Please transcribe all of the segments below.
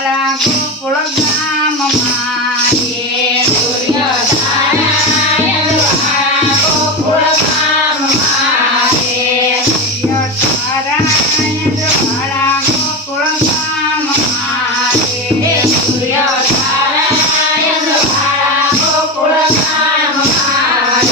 વાળા ગોકુળ ગામમાં સૂર્યનારાયણ વાળા ગોકુળ ગામમાં સૂર્યનારાયણ વાળા ગોકુળ ગામમાં સૂર્યનારાયણ વાળા ગોકુળ ગામમાં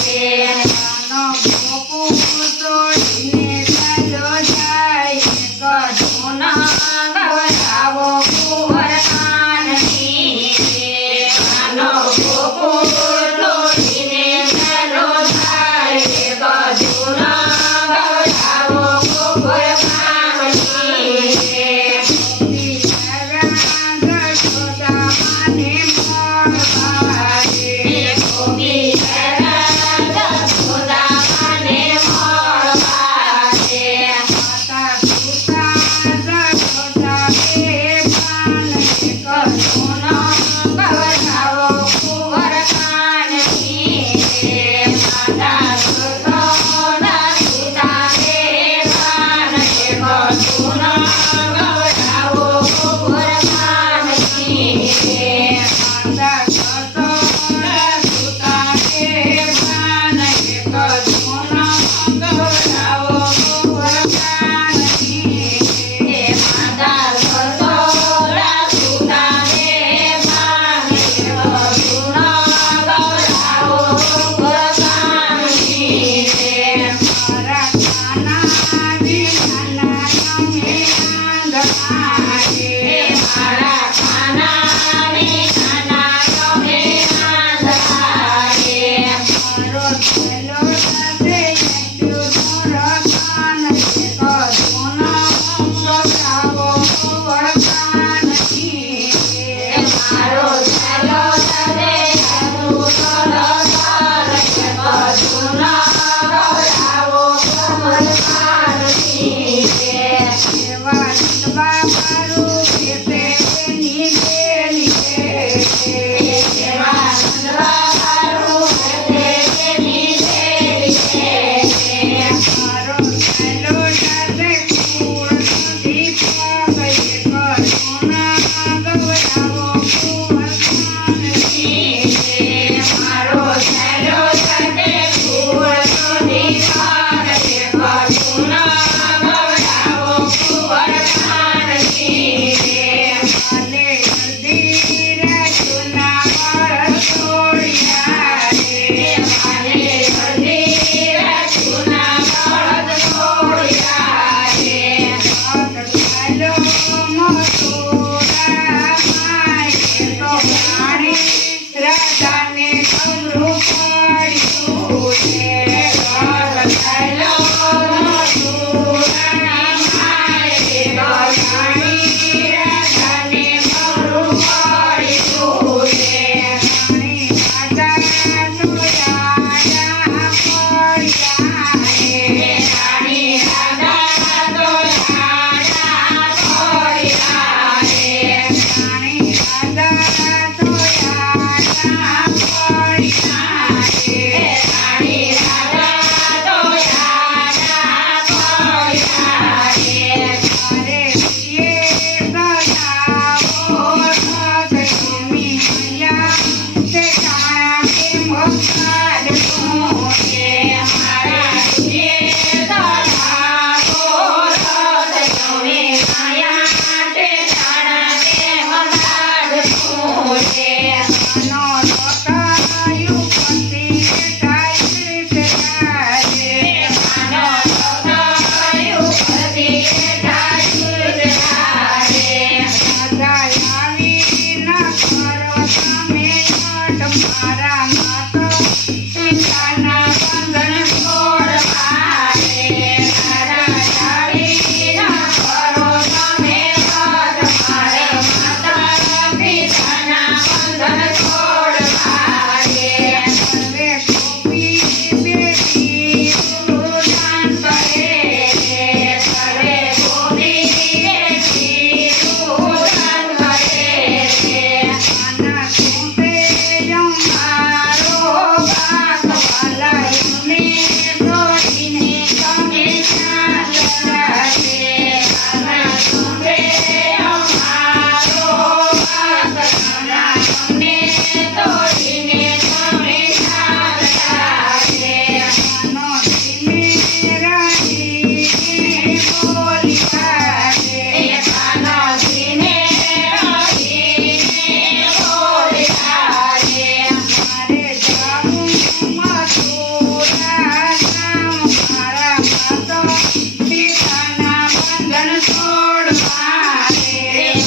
ગોકુળ છોડીને ચાલો જાય ગઢોના ગવડાવો કુંવર કાનની ગોકુળ છોડીને ચાલો જાય ગઢોના ગવડાવો કુંવર કાનની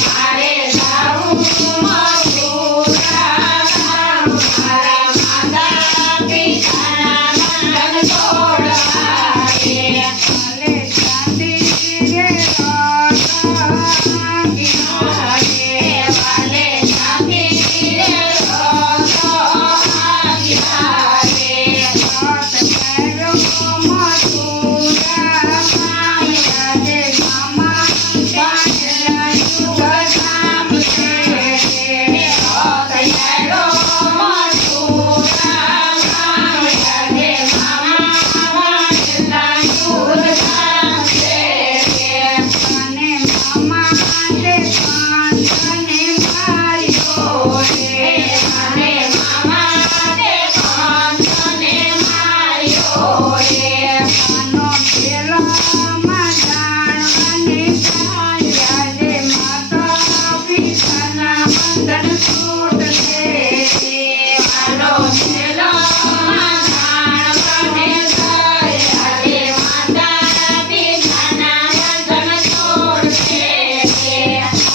મારે જાવું મથુરા ગામ, મારા માતા પિતાના બંધન તોડવા રે. ભલે ચાંદી રે રોટંગી વાલે ચાંદી રે રોટંગી રે. હાથ પહેરો મથુરા ગામ, રાજે મામા બાંધના યુગ ધામ છે. અને મામા તે પાંચને માર્યો રે. આનો પેલામાં જાણવાને થાય, આજે માતા પિતાના બંધન છૂટશે.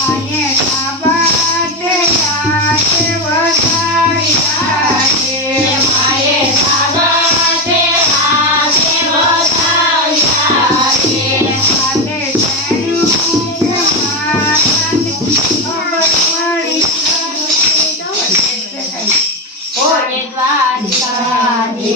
આને કાબા તે રાતે વધાર્યા છે. કાલે તેનું કે માતાને ખબર પડી. દ્વારિકા